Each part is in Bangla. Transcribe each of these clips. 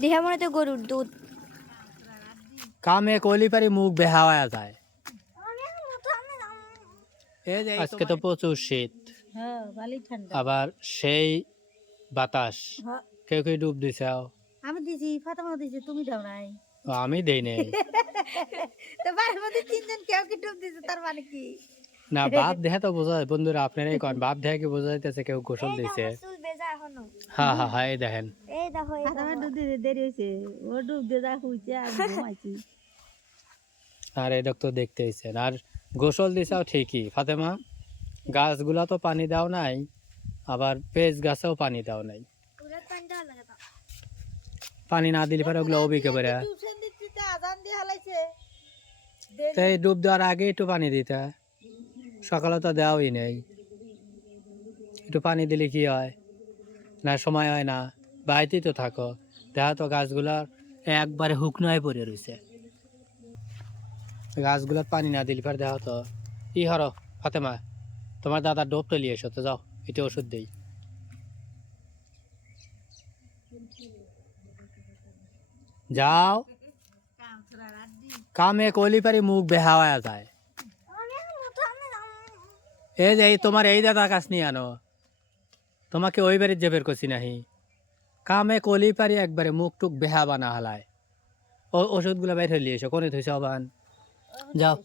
দেহা মনে তো গরুর দুধ। কামে কলি পারি মুখ বেহাওয়া যায়। আজকে তো প্রচুর শীত, আবার সেই বাতাস। কেউ কেউ ডুব দিছে। আমি দিছি, ফাতেমা দিছি, তুমি দাও নাই। আমি দেই নাই। তো বাড়ির মধ্যে তিনজন কেউ কি ডুব দিছে, তার মানে কি? না, বাপ দেখে তো বোঝা যায়। বন্ধুরা আপনারাই কন, বাপ দেখে কি বোঝা যাইতেছে কেউ গোসল দিছে? হ্যাঁ হ্যাঁ হ্যাঁ, এই দেখেন। ফাতেমা ডুব দিতে দেরি হয়েছে, ও ডুব দিয়ে যা হইছে, আমি ঘুমাইছি। আর এই তো দেখতে হইছেন। আর গোসল দিছাও ঠিকই ফাতেমা, গাছগুলা তো পানি দাও নাই, আবার পেঁচ গাছেও পানি দাও নাই। পানি না দিলে পরে ওগুলো অবিকে পড়ে। টিউশন দিচ্ছি, আজান দিয়ে হালাইছে। তাই ডুব দেওয়ার আগে একটু পানি দিতে, সকালে তো দেওয়াই নেই। একটু পানি দিলে কি হয়? না সময় হয় না, বাড়িতেই তো থাকো। দেখা তো গাছগুলার একবারে শুকনো হয়ে পড়ে রয়েছে। গাছগুলার পানি না দিলে পরে দেখা তো ই হর ফাতেমা, তোমার দাদার ডোবটা নিয়ে এসো তো, যাও এটা ওষুধ দেই। যাও, কামে কলি পারি মুখ বেহাওয়া যায়। এই যে তোমার এই দাদার কাছ নিয়ে আনো, তোমাকে ওই বাড়ির যে বের করছি নাহি। কামে কলি পারি একবারে মুখ টুক বেহা বানা হালায়। ওষুধ গুলা বাইর হয়ে এসো, কোনে থইছ আবান? যাও।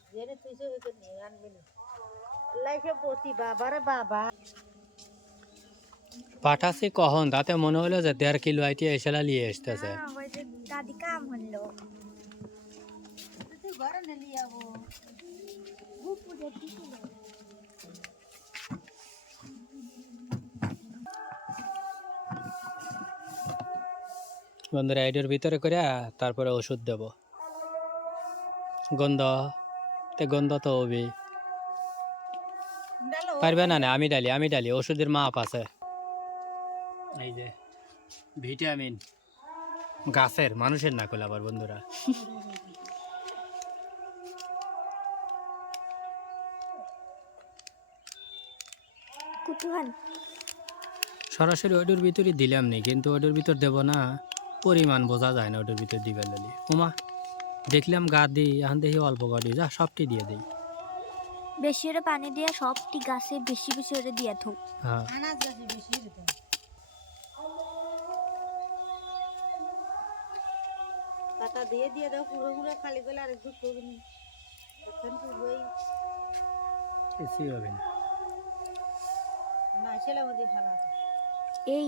পাঠাছি কখন, তাতে মনে হলো যে 1.5 কিলো আইটি এসেলা নিয়ে আসতেছে। দাদি কাম হলো। বন্ধুরা এটার ভিতরে করে তারপরে ওষুধ দেব। গন্ধ গন্ধ তো হবি, পারবে না। না আমি ডালি, ওষুধের মাপ আছে। এই যে ভিটামিন গাছের, মানুষের না করলে আবার বন্ধুরা। কুতুহান সরাসরি ওটার ভিতরে দিলাম নি, কিন্তু ওটার ভিতর দেব না, পরিমাণ বোঝা যায় না ওটার ভিতর দিবে ললি। ওমা দেখলাম গা দিই, এখন দেখি অল্প গাড়ি, যা সবটি দিয়ে দিই। বেশি করে পানি দিয়া সবটি গাছে বেশি বেশি করে দিয়া থো। হ্যাঁ পাতা দিয়ে দিয়ে দাও, পুরো পুরো খালি করলে আর একটু করুন। কিছুই হবে না। না ছেলে মধ্যে ফেলা আছে। এই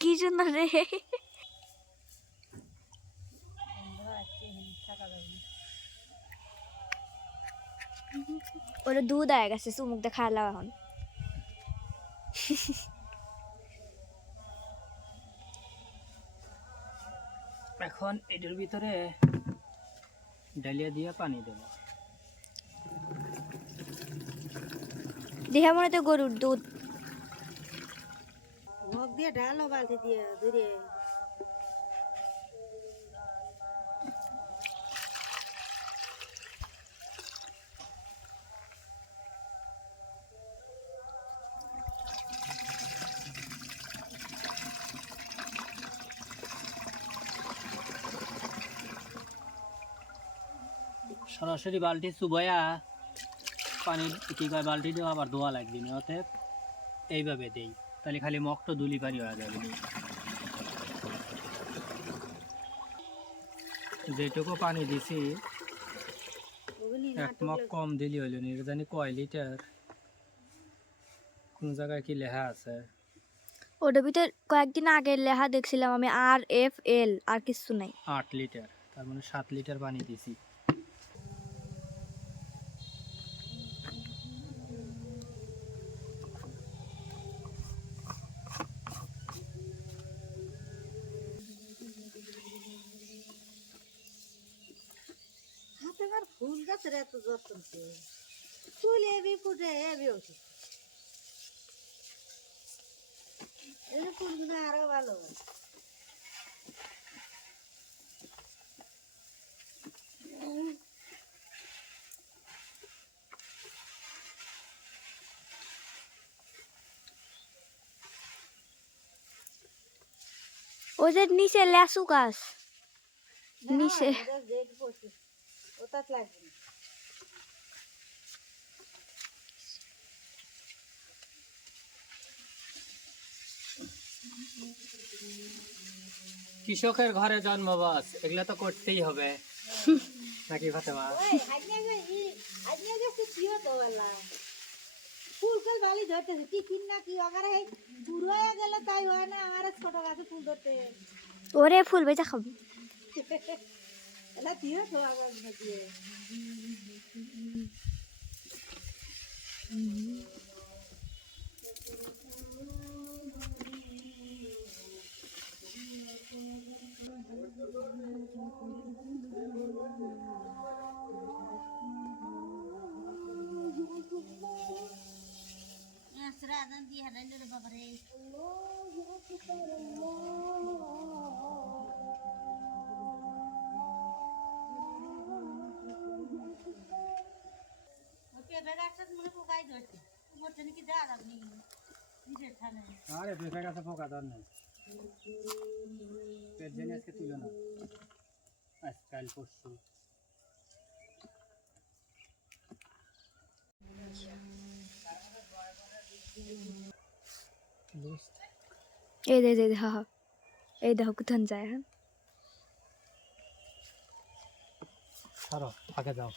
কি সুন্দর রে। ওরা দুধ আয় গেছে, চুমুক দেখা খাওয়ালাম এখন। এখন এটার ভিতরে ডালিয়া দিয়ে পানি দেব। দেহা মনে তো গরুর দুধ। মুখ দিয়ে ঢালো বালতি দিয়ে ধরে। সরাসরি বালতি চুবয়া পানি কি কয় বালতি দেওয়া আবার ধোয়া লাগবে না, অতএব এইভাবে দেই, তাহলে খালি মগটা দুলি পানি হয়ে যাবে। যেটুকু পানি দিছি এক মগ কম দিলি হইল নি, জানি কয় লিটার, কোন জায়গায় কি লেখা আছে। ওটার ভিতর কয়েকদিন আগে লেখা দেখছিলাম আমি, RFL, আর কিছু নাই। 8 লিটার, তার মানে 7 লিটার পানি দিছি। ফুল গাছের এত যত্ন, ফুল এবি ফুটে এবি ওঠে, এই ফুলগুলো আরো ভালো। ওই যে নিচে লেসু গাছ নিচে ওটা লাগবে কৃষকের ঘরে জন্মবাস, এগুলা তো করতেই হবে নাকি ফাতেমা? ফুল কল বালি ধরতেছে কি কিন না কি আগার এই বুড়ো হয়ে গেল তাই হয় না আর ছোট গাছে ফুল ধরতে ওরে ফুল বেচা খাবো এলা দিও তো আগার না দিয়ে রাজন দিয়ে হারাইলো রে বাবা রে ওকে বেগাছাত মনে পোকাই ধরছে মোটে নাকি যা লাগনি নিজের থানে আরে পেঁপে গাছে পোকা ধর নেই, পেট জেনে আজকে তুলো না, আজকাল পরশু। এই দে হা হা এই দেখো কোথায় যায় হ্যাঁ ছাড়ো, আগে যাও।